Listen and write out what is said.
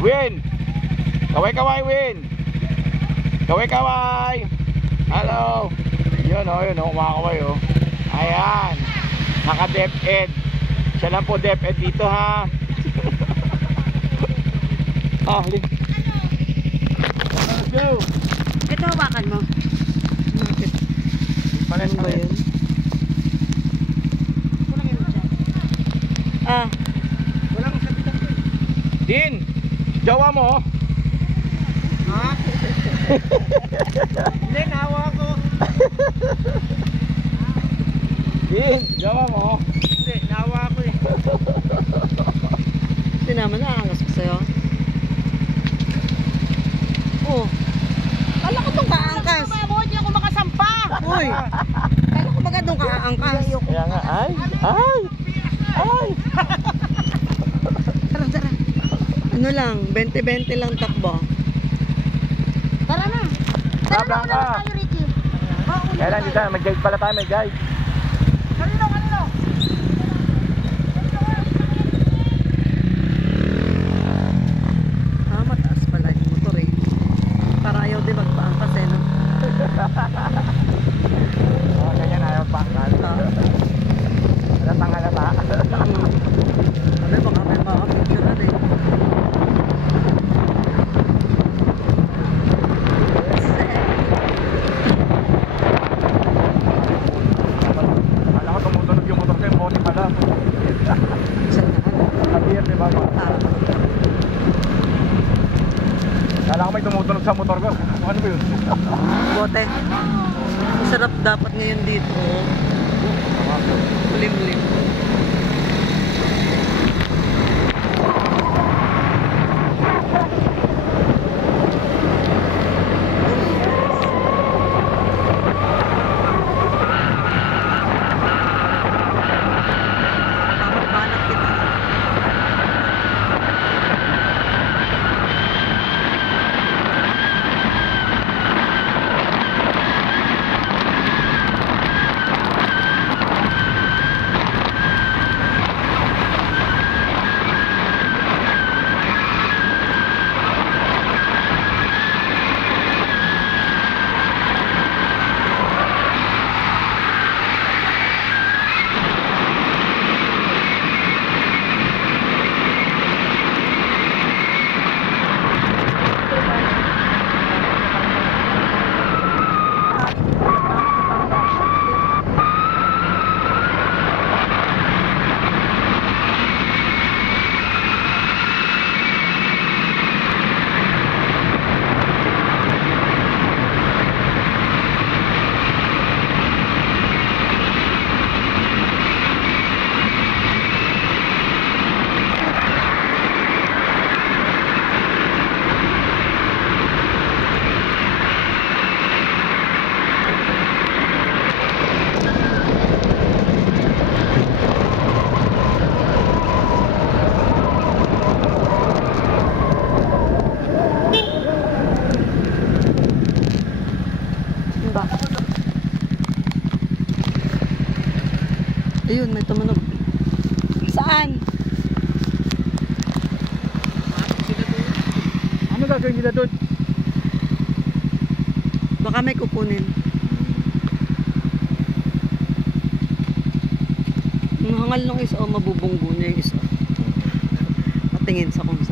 Win! Kaway-kaway, Win! Kaway-kaway! Hello! Yun o, kumakaway o. Ayan. Naka-DepEd. Siya lang po DepEd dito ha. Hali. Let's go! Ito, hawakan mo. Bakit? Pares ba yun? Walang sabitan ko. Din! Jawa mo? Ha? Hindi, nahawa ko. Din! Jawa mo? Hindi, nahawa ko eh. Hindi naman nakaangas ko sa'yo. Oh. Kala ko itong kaangkas. Hindi ako makasampa. Uy. Kala ko baga itong kaangkas. Kaya nga, ay! Ay! Ay! Tara, tara. Ano lang, 20-20 lang takbo. Tara na. Tara na tayo, Ricky. Kaya lang dito, may guide pala tayo, may guide. Kanino? Mataas pala yung motor eh. Para ayaw din magpaangkas eh, no? Ganyan, ayaw pa. Halata. Sabi, baka may makapicturean eh. Kala ko tumutunog yung motor ko, yung body pala. Saan na ka? Kabir, di ba? Kala ko may tumutunog sa motor ko. Ano ba yun? Bote. Sarap dapat ngayon dito. Lim-lim. Banat kita. Ayun, may tumunog. Saan? Ano gagawin nila doon? Baka may kukunin. Ang hangal ng isa o mabubunggo niya yung isa. Patingin sa kung